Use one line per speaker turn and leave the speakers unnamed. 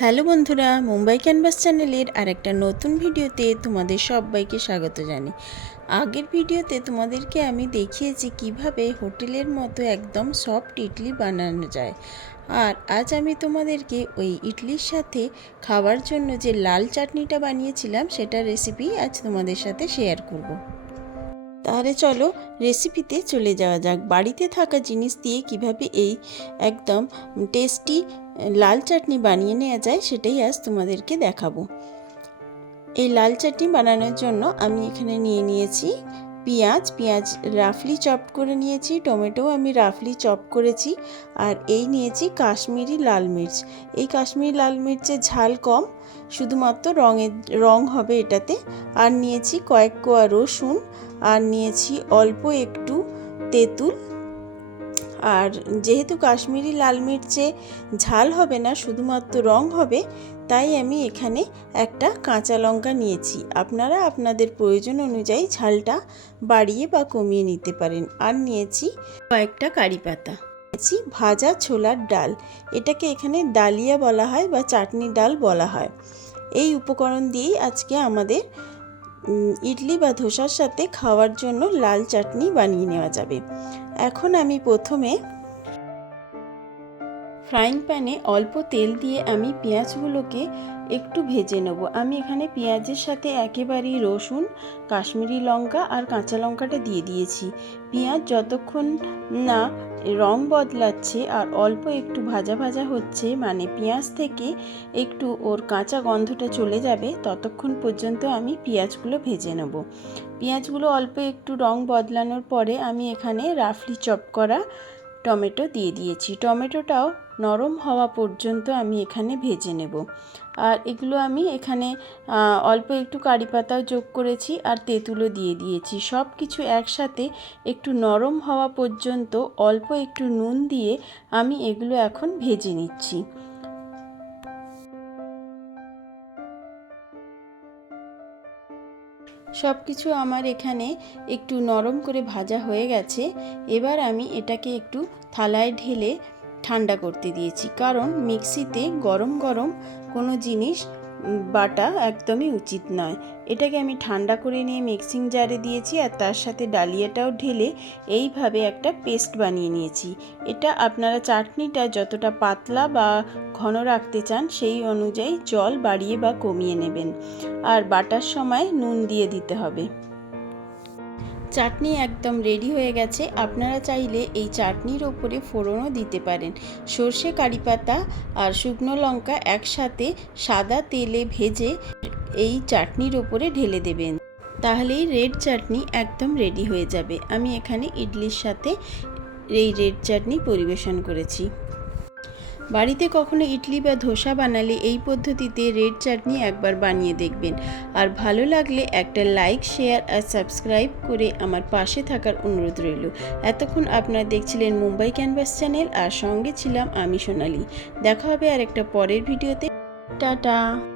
Hello বন্ধুরা, Mumbai canvas চ্যানেলের আরেকটা নতুন ভিডিওতে তোমাদের সবাইকে স্বাগত জানাই। আগের ভিডিওতে তোমাদেরকে আমি দেখিয়েছি কীভাবে হোটেলের মতো একদম সফট ইডলি বানানো যায়। আর আজ আমি তোমাদেরকে ওই ইডলির সাথে খাওয়ার জন্য যে লাল চাটনিটা বানিয়েছিলাম সেটা রেসিপি আজ তোমাদের সাথে শেয়ার করব। তাহলে চলো রেসিপিতে চলে যাওয়া যাক। বাড়িতে থাকা জিনিস দিয়ে কীভাবে এই একদম টেস্টি লাল চাটনি বানিয়ে নেওয়া যায় সেটাই আজ তোমাদেরকে দেখাবো। এই লাল চাটনি বানানোর জন্য আমি এখানে নিয়ে নিয়েছি পেঁয়াজ পেঁয়াজ রাফলি চপ করে নিয়েছি টমেটো আমি রাফলি চপ করেছি আর এই নিয়েছি কাশ্মীরি লাল মির্চ। এই কাশ্মীরি লাল মির্চের ঝাল কম, শুধুমাত্র রঙের, রং হবে এটাতে। আর নিয়েছি কয়েক কোয়া রসুন, আর নিয়েছি অল্প একটু তেঁতুল আর যেহেতু কাশ্মীরি লাল মির্চে ঝাল হবে না, শুধুমাত্র রং হবে, তাই আমি এখানে একটা কাঁচা লঙ্কা নিয়েছি। আপনারা আপনাদের প্রয়োজন অনুযায়ী ঝালটা বাড়িয়ে বা কমিয়ে নিতে পারেন। আর নিয়েছি কয়েকটা কারি পাতা। নিয়েছি ভাজা ছোলার ডাল। এটাকে এখানে ডালিয়া বলা হয় বা চাটনি ডাল বলা হয়। এই উপকরণ দিয়েই আজকে আমাদের ইডলি বা ধোসার সাথে খাওয়ার জন্য লাল চাটনি বানিয়ে নেওয়া যাবে। এখন আমি প্রথমে ফ্রাইং প্যানে অল্প তেল দিয়ে আমি পেঁয়াজগুলোকে একটু ভেজে নেব। আমি এখানে পেঁয়াজের সাথে একেবারেই রসুন, কাশ্মীরি লঙ্কা আর কাঁচা লঙ্কাটা দিয়ে দিয়েছি। পেঁয়াজ যতক্ষণ না রং বদলাচ্ছে আর অল্প একটু ভাজা ভাজা হচ্ছে মানে পেঁয়াজ থেকে একটু ওর কাঁচা গন্ধটা চলে যাবে, ততক্ষণ পর্যন্ত আমি পেঁয়াজগুলো ভেজে নেব। পেঁয়াজগুলো অল্প একটু রং বদলানোর পরে আমি এখানে রাফলি চপ করা টমেটো দিয়ে দিয়েছি। টমেটোটাও নরম হওয়া পর্যন্ত আমি এখানে ভেজে নেব। আর এগুলো আমি এখানে অল্প একটু কারি পাতাও যোগ করেছি আর তেঁতুলও দিয়ে দিয়েছি। সব কিছু একসাথে একটু নরম হওয়া পর্যন্ত অল্প একটু নুন দিয়ে আমি এগুলো এখন ভেজে নিচ্ছি। সব কিছু আমার এখানে একটু নরম করে ভাজা হয়ে গেছে। এবার আমি এটাকে একটু থালায় ঢেলে ঠান্ডা করতে দিয়েছি। কারণ মিক্সিতে গরম গরম কোনো জিনিস বাটা একদমই উচিত নয়। এটাকে আমি ঠান্ডা করে নিয়ে মিক্সিং জারে দিয়েছি আর তার সাথে ডালিয়াটাও ঢেলে এইভাবে একটা পেস্ট বানিয়ে নিয়েছি। এটা আপনারা চাটনিটা যতটা পাতলা বা ঘন রাখতে চান সেই অনুযায়ী জল বাড়িয়ে বা কমিয়ে নেবেন। আর বাটার সময় নুন দিয়ে দিতে হবে। চাটনি একদম রেডি হয়ে গেছে। আপনারা চাইলে এই চাটনির ওপরে ফোড়নও দিতে পারেন। সর্ষে কারি পাতা আর শুকনো লঙ্কা একসাথে সাদা তেলে ভেজে এই চাটনির ওপরে ঢেলে দেবেন। তাহলেই রেড চাটনি একদম রেডি হয়ে যাবে। আমি এখানে ইডলির সাথে এই রেড চাটনি পরিবেশন করেছি। বাড়িতে কখনো ইডলি বা ধোসা বানালে এই পদ্ধতিতে রেড চাটনি একবার বানিয়ে দেখবেন। আর ভালো লাগলে একটা লাইক, শেয়ার আর সাবস্ক্রাইব করে আমার পাশে থাকার অনুরোধ রইল। এতক্ষণ আপনারা দেখছিলেন মুম্বাই ক্যানভাস চ্যানেল, আর সঙ্গে ছিলাম আমি সোনালি। দেখা হবে আর একটা পরের ভিডিওতে। টাটা!